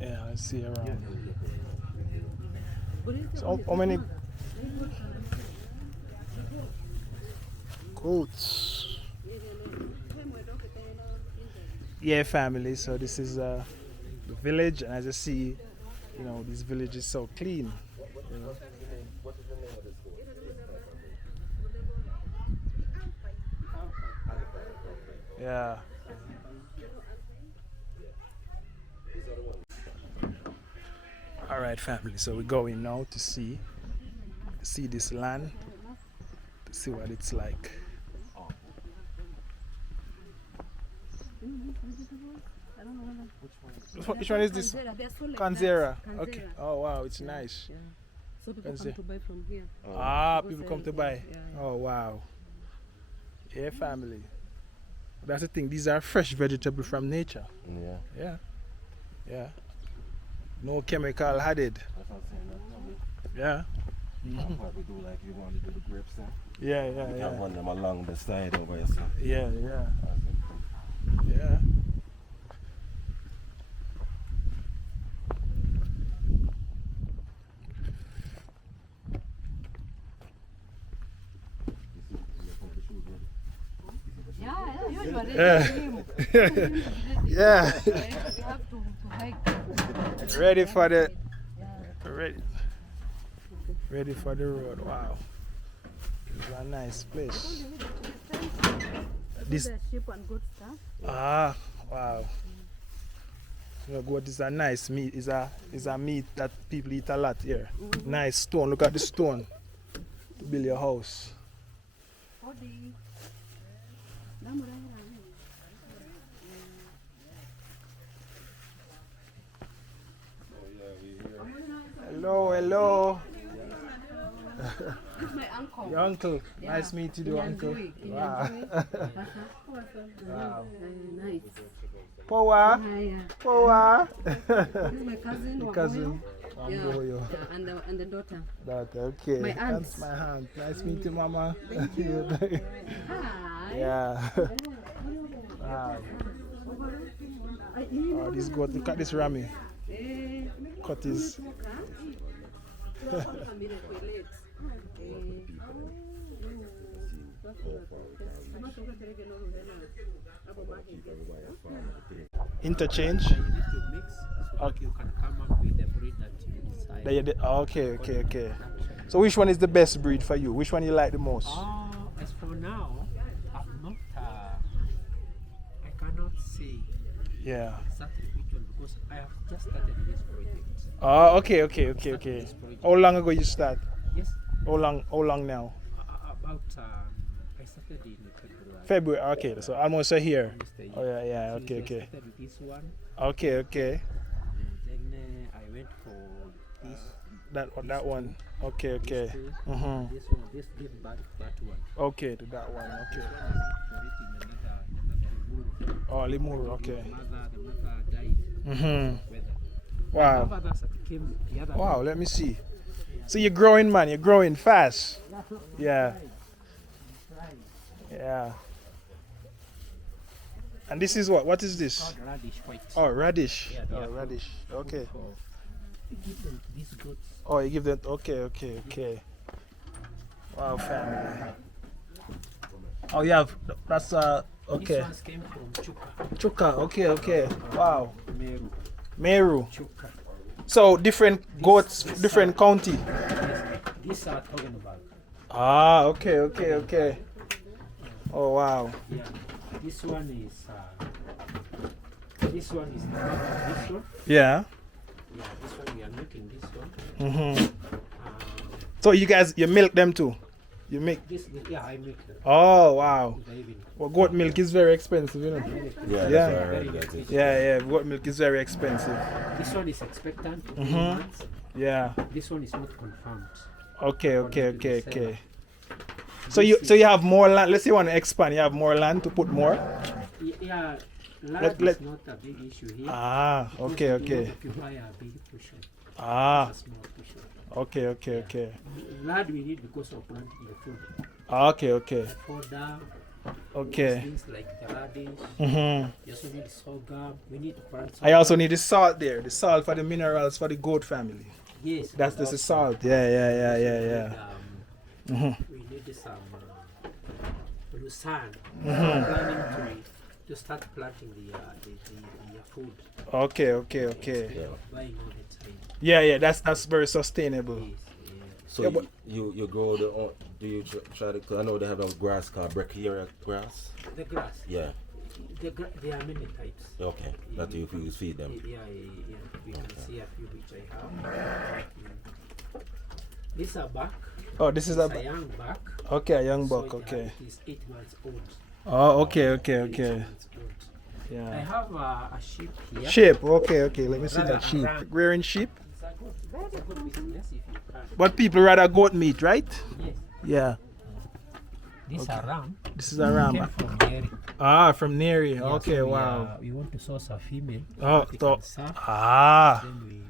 Yeah, I see around. So how many goats? Yeah, family. So this is the village, and as you see, you know, this village is so clean. You know? Yeah. All right, family. So we're going now to see this land, to see what it's like. Which one is this? Kanzera. Okay. Oh wow, it's nice. Yeah. So people come to buy from here. People come to buy. Oh wow. Yeah, family. That's the thing. These are fresh vegetables from nature. Yeah. Yeah. Yeah. No chemical added. Yeah. Probably do like you want to do the grapes. Yeah, You can run them along the side over here. Yeah, yeah. Yeah. Yeah. Ready for the ready for the road. Wow. It's a nice place. This sheep and goat stuff. Wow. You know, goat is a nice meat. Is a meat that people eat a lot here. Nice stone. Look at the stone to build your house. Hello. This is my uncle. Your uncle. Yeah. Nice meeting you, uncle. Wow. Wow. Nice. Power. Power. This is my cousin. The cousin. Yeah. And the daughter. Okay. My aunt. That's my aunt. Nice meeting you, Mama. Thank you. Hi. Yeah. Wow. Oh, this goat. Look at this Rami. Cut his. Interchange. Okay. You can come up with the breed that you decide. Okay. So which one is the best breed for you? Which one you like the most? As for now, I'm not. I cannot say Yeah. exactly which one because I have just started this project. Oh, okay. How long ago you start? Yes. How long now? About I started in February. February. Okay, so almost a year. Almost a year. Oh yeah. So Okay. I started with this one. Okay. And then I went for this. That one. Okay. This one. This give birth to that one. Okay, to that one. Okay. Another Oh, Limuru. Okay. The mother died. Weather. Wow. Others that came the other Wow. Let me see. So you're growing, man. You're growing fast. Yeah. Yeah. And this is what? What is this? called radish white. Oh, radish. Yeah, they Oh, are radish. Okay. You give them these goats. Oh, you give them. Okay. Wow, family. Oh, you have. That's These okay. ones came from Chuka. Chuka. Okay. Wow. Meru. Meru. Chuka. So different goats, different county. These are Toggenburg. Okay. Oh wow. Yeah. This one is this one. Yeah. Yeah, this one we are milking this one. So you milk them too? You milk? I milk them Oh wow. in the evening. Well, goat milk is very expensive, you know. Yeah. Yeah. That's what I heard that is. Yeah. Goat milk is very expensive. This one is expectant. 3 months. Yeah. This one is not confirmed. Okay, okay, according to okay, the seller. okay. So you have more land. Let's say you want to expand. You have more land to put more. Yeah, land Let- is not a big issue here. Ah, because okay, we do not okay. occupy a big portion. Ah, A small portion. okay, okay, Yeah. okay. Land we need because of planting the food. Okay, okay, Fodder, okay. things like the radish. Mm-hmm. You also need sorghum. We need to plant I also sorghum. need the salt there. The salt for the minerals for the goat family. Yes. That's and the also salt. Yeah, yeah, yeah, we yeah, need, yeah. Mm-hmm. We need some lucerne. Planning to start planting the food. Okay, okay, okay. Instead of buying all the time. Yeah, yeah. That's very sustainable. Yes, yeah. So Yeah, but- you grow the do you try to? Cause I know they have a grass called brachiaria grass. The grass. Yeah. There are many types. Okay. That you feed them. Yeah. We can see a few which I have. These are buck. Oh, this is It's a a young buck. okay, a young So buck. it, Okay. It is 8 months old. Oh, okay, okay, 8 okay. months old. I Yeah. have a sheep here. Sheep. Okay, okay. Let me see Rather that sheep. ram. Rearing sheep. It's a good business if you can. But people rather goat meat, right? Yes. Yeah. These are ram. This is a ram. Came from dairy. Ah, from Neri. Yeah, Okay, so wow. We want to source a female. Oh, that we so, can serve. ah, Then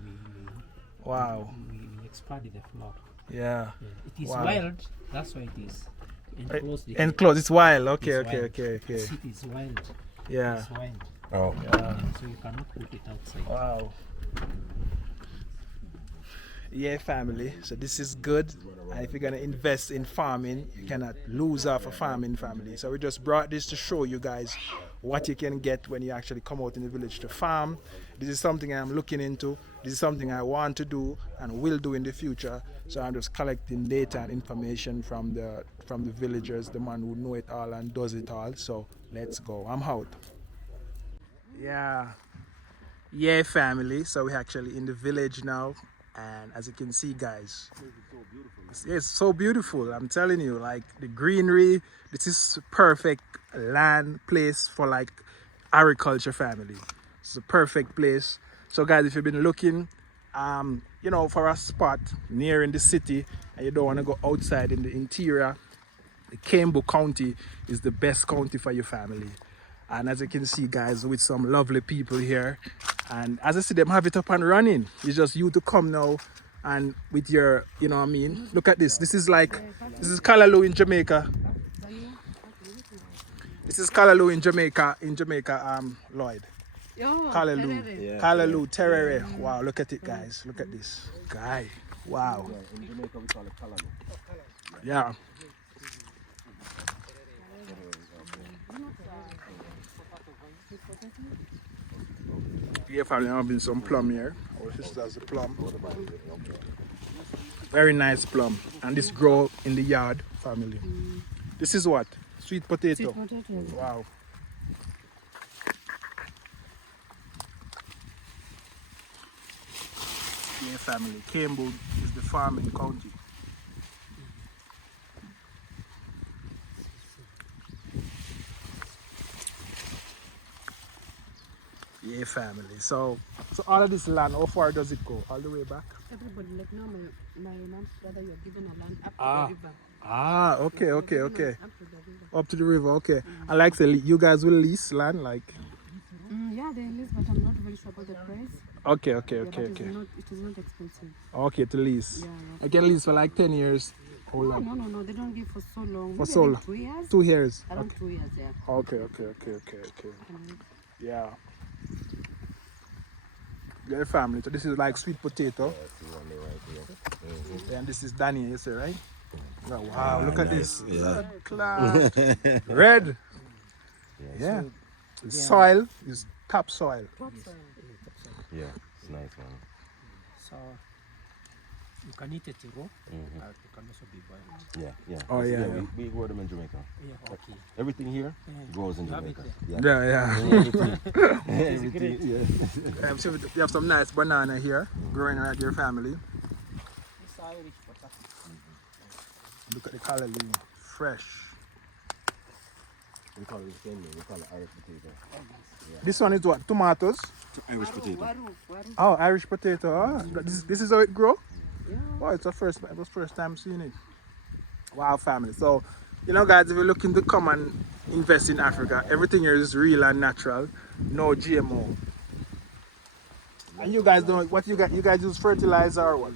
wow. we expanded the flock. Yeah. Yeah. It is Wow. wild. That's why it is enclosed. Enclosed. It's wild. Okay, It's okay, wild. okay, okay. It is wild. Yeah. It's wild. Oh. Yeah. So you cannot put it outside. Wow. Yeah, family. So this is good. And if you're gonna invest in farming, you cannot lose off a farming family. So we just brought this to show you guys what you can get when you actually come out in the village to farm. This is something I'm looking into. This is something I want to do and will do in the future. So I'm just collecting data and information from the villagers, the man who know it all and does it all. So let's go. I'm out. Yeah, family. So we're actually in the village now, and as you can see, guys, it's so beautiful. I'm telling you, like the greenery. This is perfect land place for like agriculture family. It's a perfect place. So guys, if you've been looking, you know, for a spot near in the city and you don't want to go outside in the interior, the Kembu County is the best county for your family. And as you can see, guys, with some lovely people here, and as I see them have it up and running, it's just you to come now and with your, you know what I mean, look at this. This is Callaloo in Jamaica. This is Callaloo in Jamaica, Lloyd. Callaloo. Yeah. Callaloo, Terere. Wow, look at it, guys. Look at this guy. Wow. In Jamaica we call it callaloo. Yeah. Yeah, family, I'm having some plum here. Our sister has a plum. Very nice plum. And this grow in the yard, family. This is what? Sweet potato. Sweet potato. Wow. Yeah, family. Kembu is the farming county. Yeah, family. So all of this land, how far does it go? All the way back? Everybody, like now, my mom's brother, you're given a land up to Ah. the river. Ah, okay, You're okay, given okay. Up to the river. Up to the river, okay. I like say you guys will lease land, like. Yeah, they lease, but I'm not very sure about the price. Okay, okay, Yeah, okay, but okay. it is not expensive. Okay, to lease. Yeah, I can lease for like 10 years. Hold No, on. no, they don't give for so long. For Maybe so like long. 2 years. 2 years. Around Okay. 2 years, yeah. Okay. Yeah. Yeah, family. So this is like sweet potato. That's the one right here. And this is Danny, you say, right? Oh, wow, look at this. Yeah. Class. Red. Yeah. The soil is top soil. Yeah, it's nice man. So you can eat it raw. It can also be boiled. Yeah. Oh, yeah. We grow them in Jamaica. Yeah, okay. Everything here grows in You have it Jamaica. there. Yeah. Yeah. Everything, yeah. So you have some nice banana here growing right your family. It's Irish potato. Look at the color, fresh. We call it the same name. We call it Irish potato. This one is what? Tomatoes? Irish potato. Oh, Irish potato. Oh, this is how it grow? Yeah. Oh, it was first time seeing it. Wow, family. So, you know, guys, if you're looking to come and invest in Africa, everything here is real and natural, no GMO. And you guys don't, what you guys, use fertilizer or what?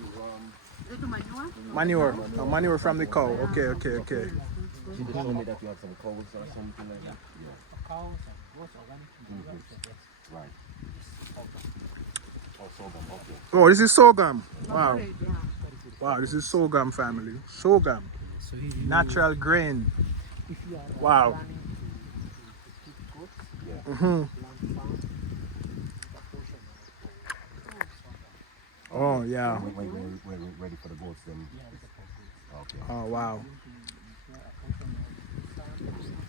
Little manure. Manure. Manure from the cow. Okay, okay, okay. She just told me that you had some cows or something like that. Cows and goats, organic. Right. Oh, sorghum, okay. Oh, this is sorghum. Wow. Right, yeah. Wow, this is sorghum, family. Sorghum. So you, Natural grain. if you are Wow. planning to keep goats, Mm-hmm. plant farm, a portion of Oh, yeah. When we're ready for the goats, then. yeah, the goats. Okay. Oh, wow.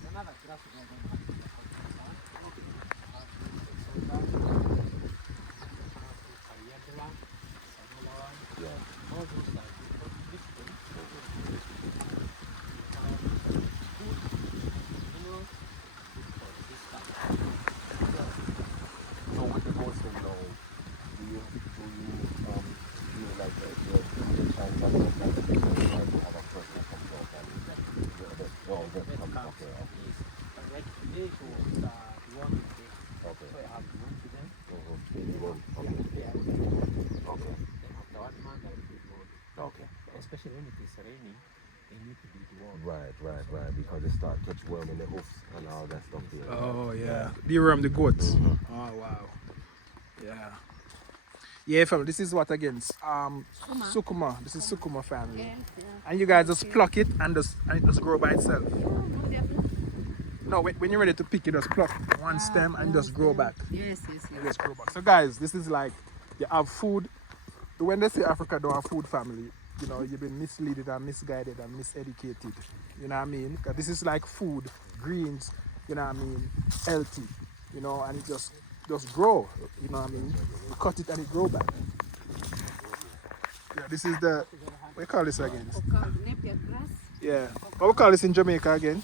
Another grass Yeah. all those are different. So with the goats, then, now, do you like to have a person that comes out and okay. Like today was the one day. Okay. So I have to run to them. Okay. Yeah. Okay. Then after 1 month I do the one. Okay. Especially when it is raining, they need to do the one. Right. Because they start catch worm in the hoofs and all that stuff there. Oh, yeah. Deworm the goats. Oh, wow. Yeah. Yeah, family, this is what again? Sukuma. This is Sukuma family. Yes, yeah. And you guys just pluck it and it just grow by itself. No, they are- No, when you're ready to pick it, just pluck one stem and just grow back. Yes, yes, It yes. just grow back. So guys, this is like you have food. When they say Africa don't have food family, you know, you've been misleaded and misguided and miseducated. You know what I mean? 'Cause this is like food, greens, you know what I mean, healthy, you know, and it just grow, you know what I mean? You cut it and it grow back. Yeah, this is the, what you call this again? Napier grass. Yeah. What we call this in Jamaica again?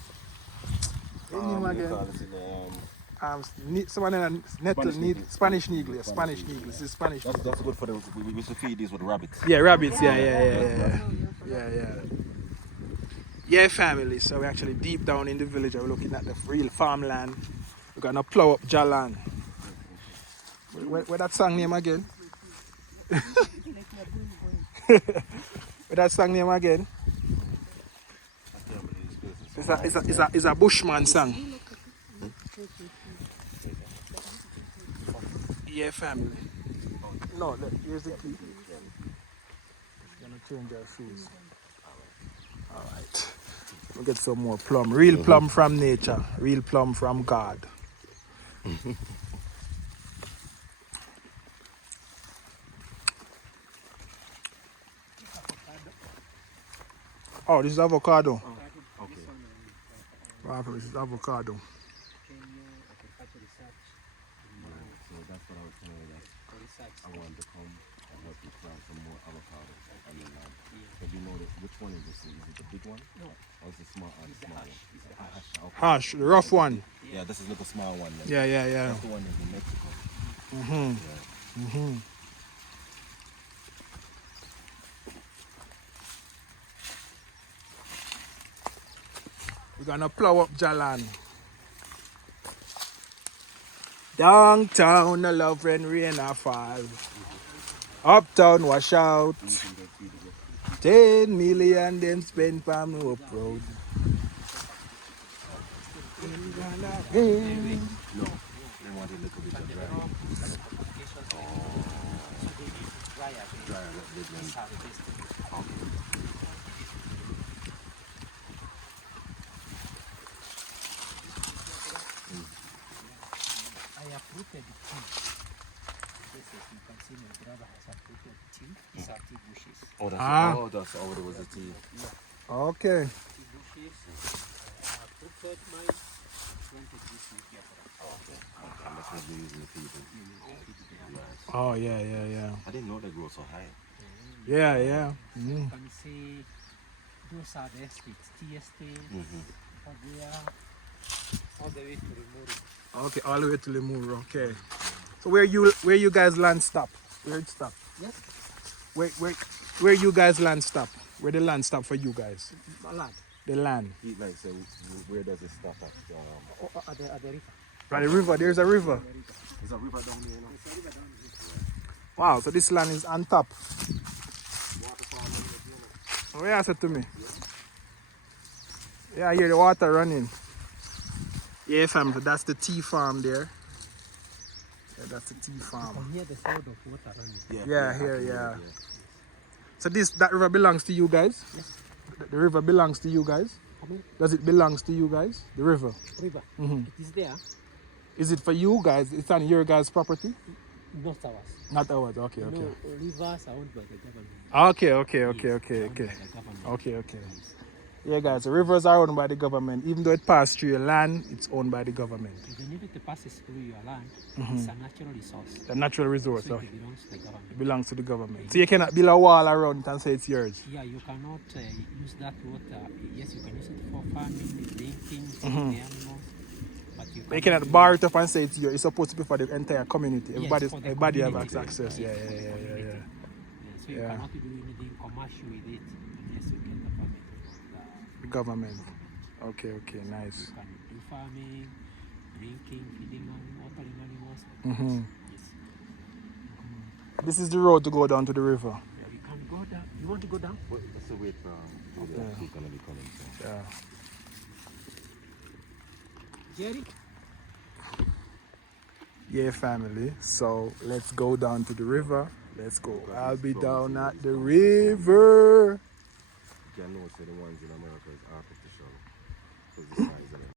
What name We again? call it Someone in Spanish needle. Spanish needle, yeah, Spanish needle. This is Spanish needle. that's good for the. We used to feed these with rabbits. Yeah, rabbits, yeah. Yeah, family. So we're actually deep down in the village. We're looking at the real farmland. We're gonna plow up Jalan. Where that song name again? Where that song name again? It's a Bushman song. Yeah, family. No, look, here's the key. Gonna change our shoes. Alright. We'll get some more plum. Real plum from nature. Real plum from God. Oh, this is avocado. Okay. Wow, this is avocado. So that's what I was telling you. That I wanted to come and help you plant some more avocado on your land. But you know which one is this? Is it the big one? No. Or is it the small one? It's the hash. Okay. Hash, the rough one. Yeah, this is like a small one. Then. Yeah. That's the one that's in Mexico. Yeah. We're gonna plow up Jalan. Downtown, I love when rain a fall. Uptown, wash out. 10 million then spend for no proud. No, they want a little bit of dry. I uprooted tea. This is, you can see my brother has uprooted tea. These are tea bushes. Oh, that's all there was a tea. Okay. Tea bushes. I uprooted mine. Planted this in here. Okay. And that's what they're using the people. Oh, yeah. I didn't know they grow so high. Yeah. You can see those are the estates. Tea estates. Over there. All the way to Remori. Okay, all the way to Lemuru. Okay. So where you guys land stop? Where it stop? Yes. Where Where you guys land stop? Where the land stop for you guys? Land. The land. He like say, where does it stop at? At the river. Right, the river. There's a river. There's a river down there, you know? There's a river down here. Wow, so this land is on top. Waterfall, you know? Oh yeah, said to me. Yeah, I hear the water running. Yeah, fam, so that's the tea farm there. Yeah, that's the tea You farm. can hear the sound of water running. Yeah, here, yeah. So that river belongs to you guys? Yes. The river belongs to you guys? Come in. Does it belongs to you guys? The river? River. Mhm. It is there. Is it for you guys? It's on your guys' property? Not ours. Not ours. Okay, You okay. know, rivers are owned by the government. Okay. Yes, they're owned by the government. Okay. Yeah, guys, the rivers are owned by the government. Even though it passes through your land, it's owned by the government. Even if it passes through your land, it's a natural resource. The natural resource, So so it belongs to the government. it belongs to the government. So you cannot build a wall around it and say it's yours. Yeah, you cannot use that water. Yes, you can use it for farming, drinking, feeding the animals. But you But you cannot bar it up and say it's yours. It's supposed to be for the entire community. Yes, Everybody, for the everybody have community. access. Yeah. Yeah, so you Yeah. cannot do anything commercial with it unless you get the permit from The government. Okay, nice. you can do farming, drinking, feeding watering animals. Mhm. Yes. This is the road to go down to the river. Yeah, you can go down. You want to go down? What's the wait for Julia? Yeah. She's gonna be coming. So. Yeah. Jerry? Yeah, family. So let's go down to the river. Let's go. I'll be down at the river. You can know, so the ones in America is artificial because the size of them.